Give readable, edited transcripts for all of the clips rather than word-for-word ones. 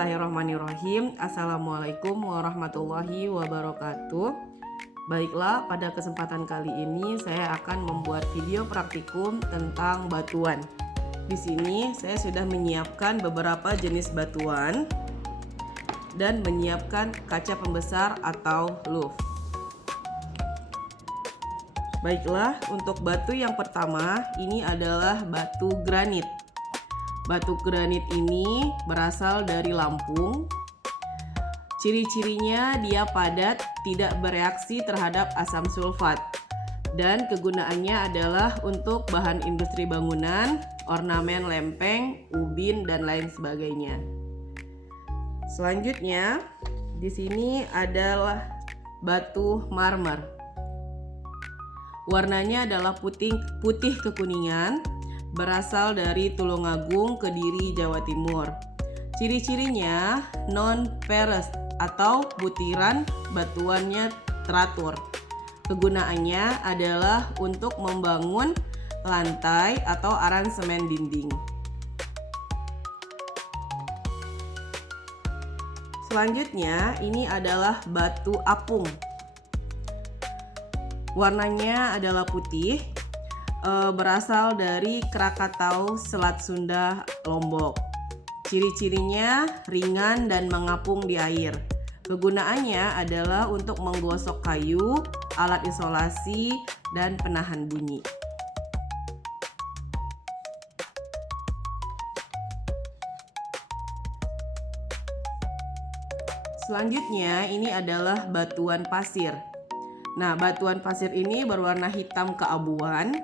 Bismillahirrahmanirrahim. Assalamualaikum warahmatullahi wabarakatuh. Baiklah, pada kesempatan kali ini saya akan membuat video praktikum tentang batuan. Di sini saya sudah menyiapkan beberapa jenis batuan dan menyiapkan kaca pembesar atau luv. Baiklah, untuk batu yang pertama ini adalah batu granit. Batu granit ini berasal dari Lampung. Ciri-cirinya dia padat, tidak bereaksi terhadap asam sulfat. Dan kegunaannya adalah untuk bahan industri bangunan, ornamen lempeng, ubin, dan lain sebagainya. Selanjutnya, di sini adalah batu marmer. Warnanya adalah putih kekuningan, berasal dari Tulungagung, Kediri, Jawa Timur. Ciri-cirinya non-ferrous atau butiran batuannya teratur. Kegunaannya adalah untuk membangun lantai atau aransemen dinding. Selanjutnya ini adalah batu apung. Warnanya adalah putih, berasal dari Krakatau, Selat Sunda, Lombok. Ciri-cirinya ringan dan mengapung di air. Kegunaannya adalah untuk menggosok kayu, alat isolasi, dan penahan bunyi. Selanjutnya ini adalah batuan pasir. Nah, batuan pasir ini berwarna hitam keabuan.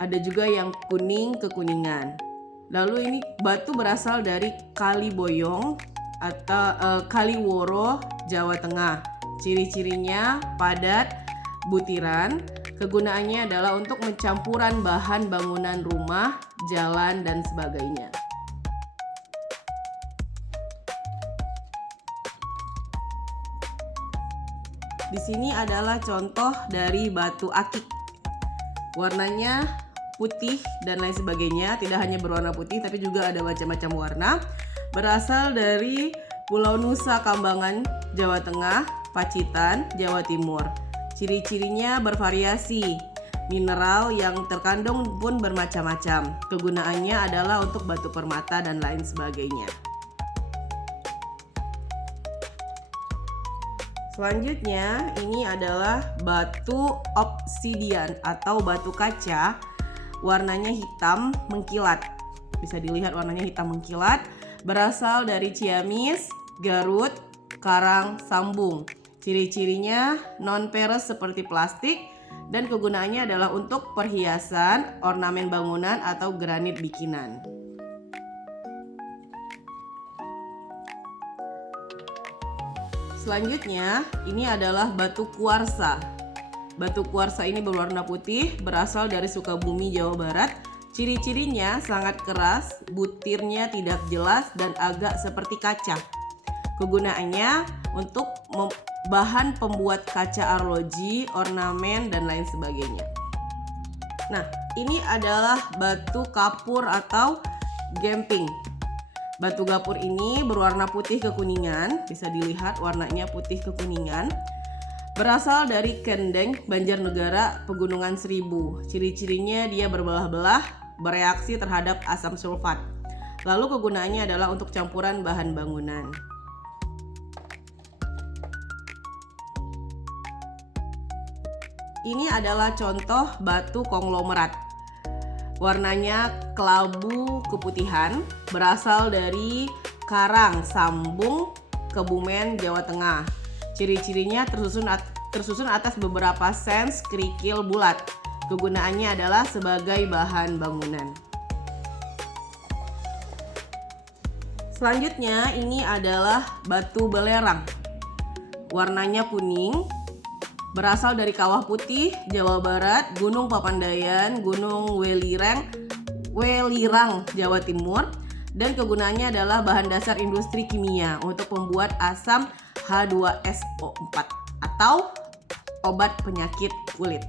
Ada juga yang kuning kekuningan. Lalu ini batu berasal dari Kaliboyong atau Kaliworo, Jawa Tengah. Ciri-cirinya padat, butiran. Kegunaannya adalah untuk mencampuran bahan bangunan rumah, jalan, dan sebagainya. Di sini adalah contoh dari batu akik. Warnanya putih dan lain sebagainya, tidak hanya berwarna putih tapi juga ada macam-macam warna. Berasal dari Pulau Nusa Kambangan, Jawa Tengah, Pacitan, Jawa Timur. Ciri-cirinya bervariasi. Mineral yang terkandung pun bermacam-macam. Kegunaannya adalah untuk batu permata dan lain sebagainya. Selanjutnya ini adalah batu obsidian atau batu kaca. Warnanya hitam mengkilat. Bisa dilihat warnanya hitam mengkilat. Berasal dari Ciamis, Garut, Karang, Sambung. Ciri-cirinya non-ferrous seperti plastik dan kegunaannya adalah untuk perhiasan, ornamen bangunan atau granit bikinan. Selanjutnya, ini adalah batu kuarsa. Batu kuarsa ini berwarna putih, berasal dari Sukabumi, Jawa Barat. Ciri-cirinya sangat keras, butirnya tidak jelas dan agak seperti kaca. Kegunaannya untuk bahan pembuat kaca arloji, ornamen, dan lain sebagainya. Nah, ini adalah batu kapur atau gamping. Batu gapur ini berwarna putih kekuningan, bisa dilihat warnanya putih kekuningan. Berasal dari Kendeng, Banjarnegara, Pegunungan Seribu. Ciri-cirinya dia berbelah-belah, bereaksi terhadap asam sulfat. Lalu kegunaannya adalah untuk campuran bahan bangunan. Ini adalah contoh batu konglomerat. Warnanya kelabu keputihan, berasal dari Karang, Sambung, Kebumen, Jawa Tengah. Ciri-cirinya tersusun atas beberapa sens kerikil bulat. Kegunaannya adalah sebagai bahan bangunan. Selanjutnya ini adalah batu belerang. Warnanya kuning, berasal dari Kawah Putih, Jawa Barat, Gunung Papandayan, Gunung Welirang, Jawa Timur. Dan kegunaannya adalah bahan dasar industri kimia untuk membuat asam H2SO4 atau obat penyakit kulit.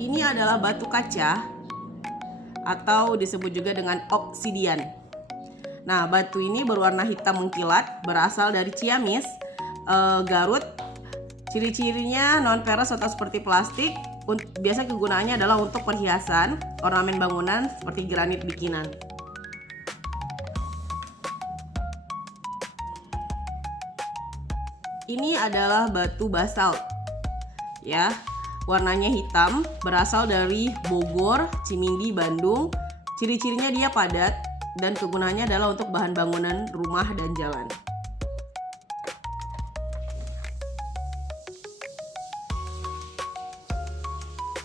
Ini adalah batu kaca atau disebut juga dengan obsidian. Nah, batu ini berwarna hitam mengkilat, berasal dari Ciamis, Garut. Ciri-cirinya non ferrous atau seperti plastik. Biasa kegunaannya adalah untuk perhiasan, ornamen bangunan seperti granit bikinan. Ini adalah batu basalt. Ya, warnanya hitam, berasal dari Bogor, Cimindi, Bandung. Ciri-cirinya dia padat dan kegunaannya adalah untuk bahan bangunan rumah dan jalan.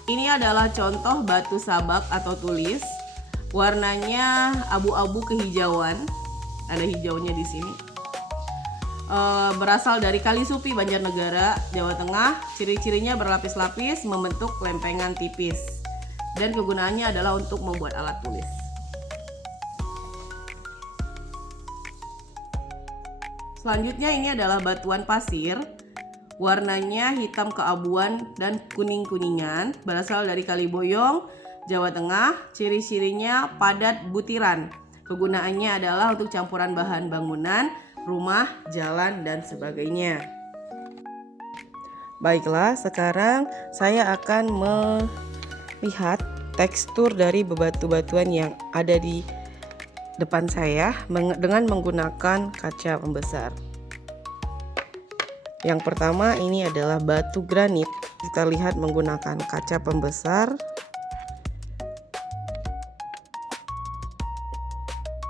Ini adalah contoh batu sabak atau tulis. Warnanya abu-abu kehijauan. Ada hijaunya di sini. Berasal dari Kalisupi, Banjarnegara, Jawa Tengah. Ciri-cirinya berlapis-lapis, membentuk lempengan tipis. Dan kegunaannya adalah untuk membuat alat tulis. Selanjutnya ini adalah batuan pasir. Warnanya hitam keabuan dan kuning-kuningan, berasal dari Kaliboyong, Jawa Tengah. Ciri-cirinya padat butiran. Kegunaannya adalah untuk campuran bahan bangunan, rumah, jalan, dan sebagainya. Baiklah, sekarang saya akan melihat tekstur dari bebatu-batuan yang ada di depan saya dengan menggunakan kaca pembesar. Yang pertama ini adalah batu granit. Kita lihat menggunakan kaca pembesar.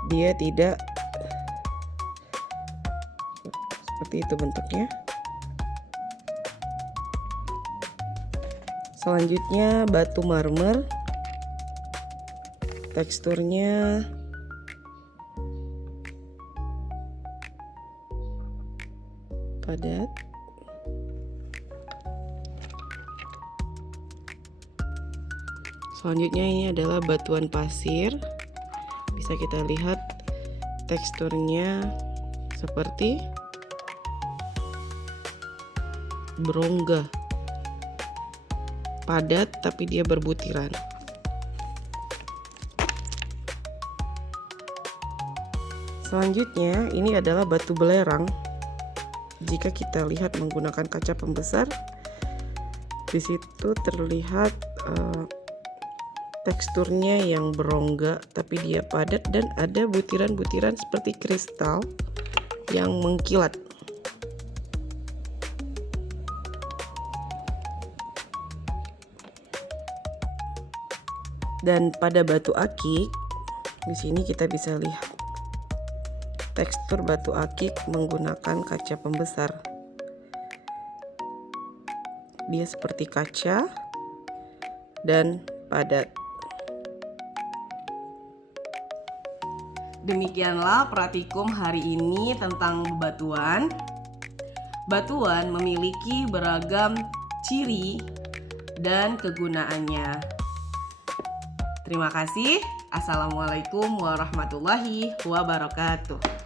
Dia tidak seperti itu bentuknya. Selanjutnya batu marmer. Teksturnya padat. Selanjutnya ini adalah batuan pasir. Bisa kita lihat teksturnya seperti berongga. Padat tapi dia berbutiran. Selanjutnya ini adalah batu belerang. Jika kita lihat menggunakan kaca pembesar, di situ terlihat teksturnya yang berongga tapi dia padat dan ada butiran-butiran seperti kristal yang mengkilat. Dan pada batu akik, di sini kita bisa lihat tekstur batu akik menggunakan kaca pembesar. Dia seperti kaca dan padat. Demikianlah praktikum hari ini tentang bebatuan. Batuan memiliki beragam ciri dan kegunaannya. Terima kasih. Assalamualaikum warahmatullahi wabarakatuh.